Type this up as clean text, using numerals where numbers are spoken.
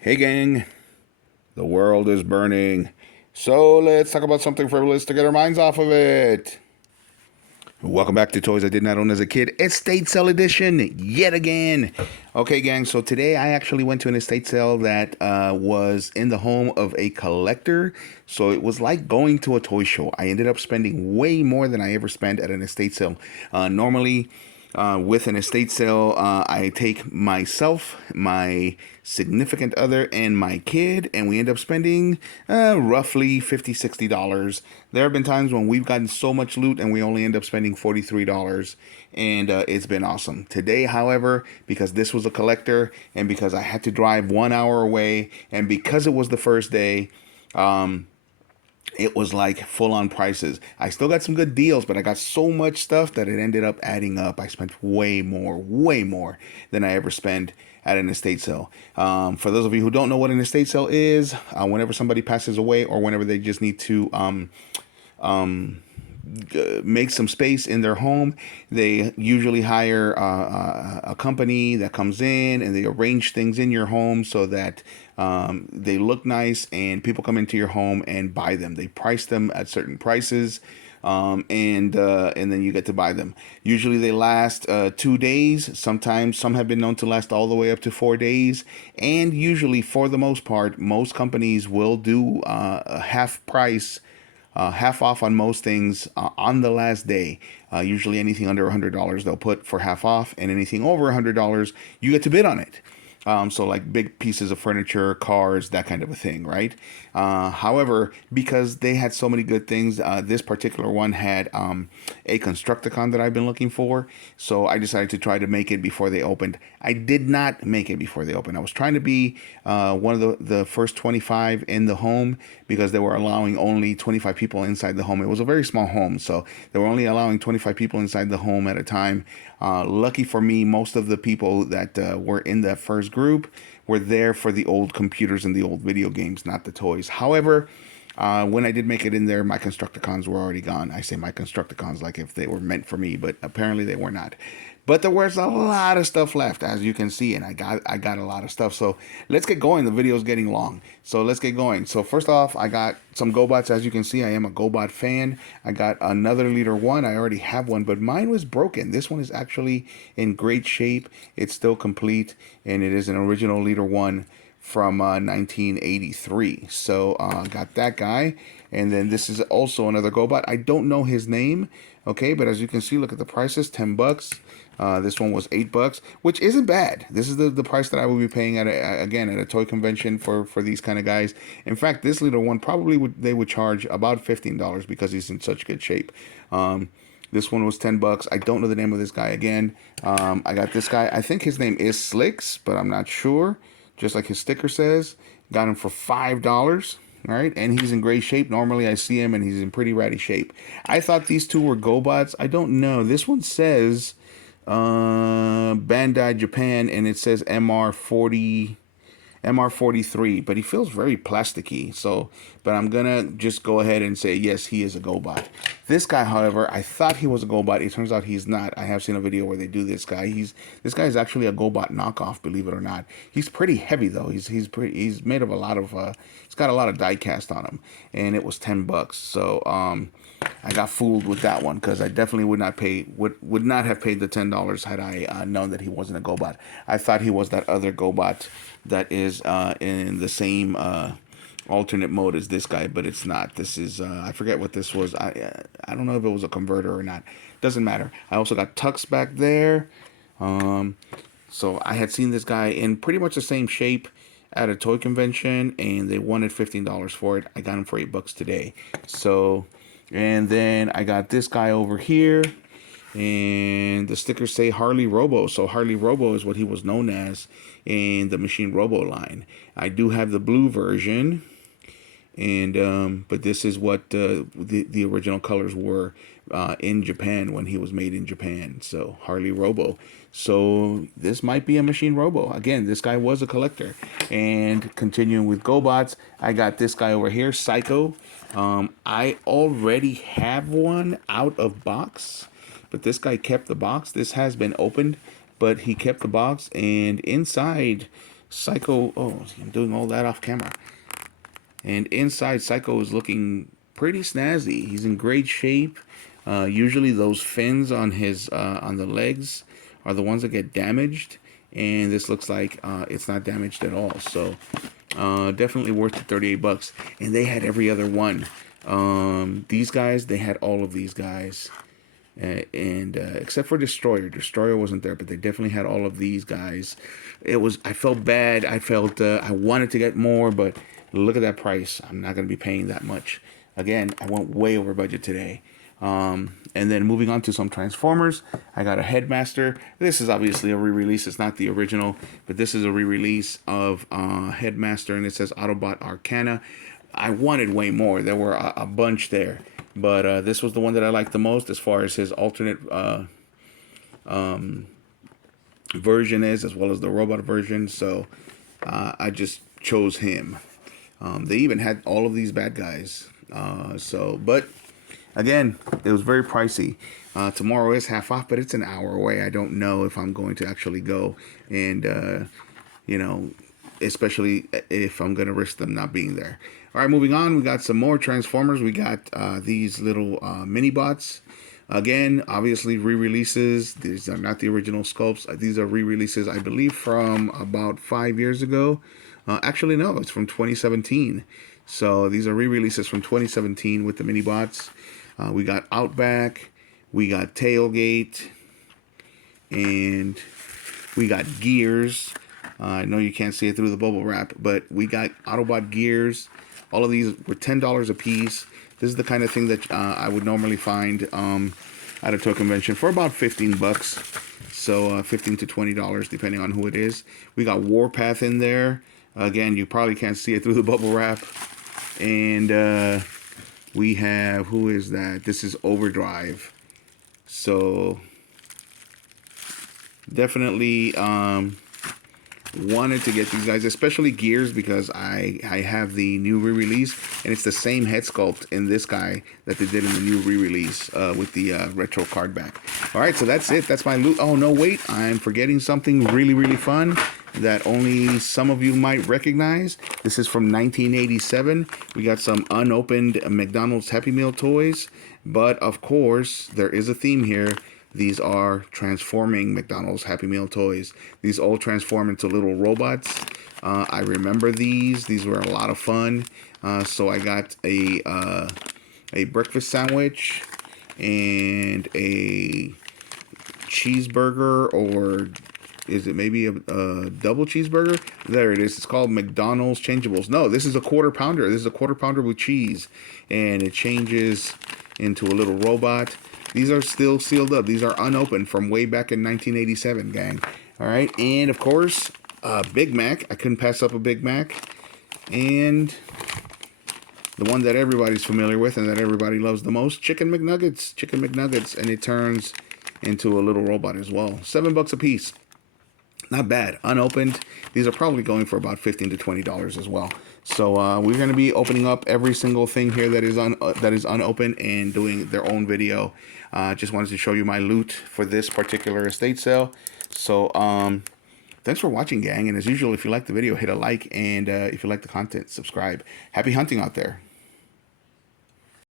Hey gang, the world is burning. So let's talk about something frivolous to get our minds off of it. Welcome back to Toys I Did Not Own as a Kid, Estate Sale Edition, yet again. Okay, gang, so today I actually went to an estate sale that was in the home of a collector. So it was like going to a toy show. I ended up spending way more than I ever spent at an estate sale. Normally, with an estate sale, I take myself, my significant other, and my kid, and we end up spending roughly $50, $60. There have been times when we've gotten so much loot and we only end up spending $43, and it's been awesome. Today, however, because this was a collector and because I had to drive 1 hour away, and because it was the first day, it was like full on prices. I still got some good deals, but I got so much stuff that it ended up adding up. I spent way more than I ever spend at an estate sale. For those of you who don't know what an estate sale is, whenever somebody passes away or whenever they just need to make some space in their home, they usually hire a company that comes in and they arrange things in your home so that they look nice and people come into your home and buy them. They price them at certain prices. And then you get to buy them. Usually they last 2 days. Sometimes some have been known to last all the way up to 4 days. And usually, for the most part, most companies will do a half price, half off on most things on the last day. Usually anything under $100 they'll put for half off, and anything over $100 you get to bid on it. So like big pieces of furniture, cars, that kind of a thing, right? However, because they had so many good things, this particular one had a Constructicon that I've been looking for. So I decided to try to make it before they opened. I did not make it before they opened. I was trying to be one of the first 25 in the home because they were allowing only 25 people inside the home. It was a very small home, so they were only allowing 25 people inside the home at a time. Lucky for me, most of the people that were in that first group were there for the old computers and the old video games, not the toys. However, when I did make it in there, my Constructicons were already gone. I say my Constructicons like if they were meant for me, but apparently they were not. But there was a lot of stuff left, as you can see, and I got a lot of stuff. So let's get going. The video is getting long, so let's get going. So first off, I got some GoBots. As you can see, I am a GoBot fan. I got another Leader One. I already have one, but mine was broken. This one is actually in great shape. It's still complete, and it is an original Leader One from 1983. So got that guy, and then this is also another GoBot. I don't know his name, okay, but as you can see, look at the prices: $10. This one was $8, which isn't bad. This is the price that I would be paying at again at a toy convention for these kind of guys. In fact, this little one probably they would charge about $15 because he's in such good shape. This one was $10. I don't know the name of this guy again. I got this guy. I think his name is Slicks, but I'm not sure. Just like his sticker says, got him for $5. All right, and he's in great shape. Normally, I see him and he's in pretty ratty shape. I thought these two were GoBots. I don't know. This one says Bandai Japan, and it says MR43, but he feels very plasticky. So, but I'm gonna just go ahead and say yes, he is a GoBot. This guy, however, I thought he was a GoBot. It turns out he's not. I have seen a video where they do this guy. This guy is actually a GoBot knockoff, believe it or not. He's pretty heavy though. He's made of a lot of he's got a lot of die cast on him, and it was $10. So I got fooled with that one because I definitely would not have paid the $10 had I known that he wasn't a GoBot. I thought he was that other GoBot that is in the same alternate mode as this guy, but it's not. This is I forget what this was. I don't know if it was a converter or not. Doesn't matter. I also got Tux back there. So I had seen this guy in pretty much the same shape at a toy convention, and they wanted $15 for it. I got him for $8 today. So, and then I got this guy over here, and the stickers say Harley Robo. So Harley Robo is what he was known as in the Machine Robo line. I do have the blue version, and but this is what the original colors were in Japan when he was made in Japan. So Harley Robo. So this might be a Machine Robo. Again, this guy was a collector. And continuing with GoBots, I got this guy over here, Psycho. I already have one out of box, but this guy kept the box. This has been opened, but he kept the box, and inside Psycho. Oh, I'm doing all that off camera. And inside, Psycho is looking pretty snazzy. He's in great shape. Usually, those fins on his on the legs are the ones that get damaged, and this looks like it's not damaged at all. So, definitely worth the 38 bucks. And they had every other one. These guys, they had all of these guys. And except for Destroyer wasn't there, but they definitely had all of these guys. I felt bad. I felt I wanted to get more, but look at that price. I'm not going to be paying that much. Again, I went way over budget today. And then moving on to some Transformers, I got a Headmaster. This is obviously a re-release. It's not the original, but this is a re-release of Headmaster, and it says Autobot Arcana. I wanted way more. There were a bunch there, but this was the one that I liked the most as far as his alternate version is, as well as the robot version. So I just chose him. They even had all of these bad guys. But again, it was very pricey. Tomorrow is half off, but it's an hour away. I don't know if I'm going to actually go, and especially if I'm going to risk them not being there. All right, moving on. We got some more Transformers. We got these little mini bots. Again, obviously re-releases. These are not the original sculpts. These are re-releases, I believe, from about 5 years ago. Actually, no, it's from 2017. So these are re-releases from 2017 with the mini bots. We got Outback, we got Tailgate, and we got Gears. I know you can't see it through the bubble wrap, but we got Autobot Gears. All of these were $10 a piece. This is the kind of thing that I would normally find at a toy convention for about 15 bucks. So $15 to $20 depending on who it is. We got Warpath in there. Again, you probably can't see it through the bubble wrap. And we have, who is that? This is Overdrive. So definitely wanted to get these guys, especially Gears, because I have the new re-release, and it's the same head sculpt in this guy that they did in the new re-release with the retro card back. All right, so that's it. That's my loot. Oh, no, wait. I'm forgetting something really, really fun that only some of you might recognize. This is from 1987. We got some unopened McDonald's Happy Meal toys, but of course, there is a theme here. These are transforming McDonald's Happy Meal toys. These all transform into little robots. I remember these. These were a lot of fun. So I got a breakfast sandwich and a cheeseburger, or is it maybe a double cheeseburger? There it is. It's called McDonald's Changeables. No, this is a quarter pounder. This is a quarter pounder with cheese, and it changes into a little robot. These are still sealed up. These are unopened from way back in 1987, gang. All right, and of course, Big Mac. I couldn't pass up a Big Mac. And the one that everybody's familiar with and that everybody loves the most, Chicken McNuggets. Chicken McNuggets, and it turns into a little robot as well. $7 a piece. Not bad. Unopened. These are probably going for about $15 to $20 as well. So we're going to be opening up every single thing here that is unopened and doing their own video. Just wanted to show you my loot for this particular estate sale. So thanks for watching, gang. And as usual, if you like the video, hit a like. And if you like the content, subscribe. Happy hunting out there.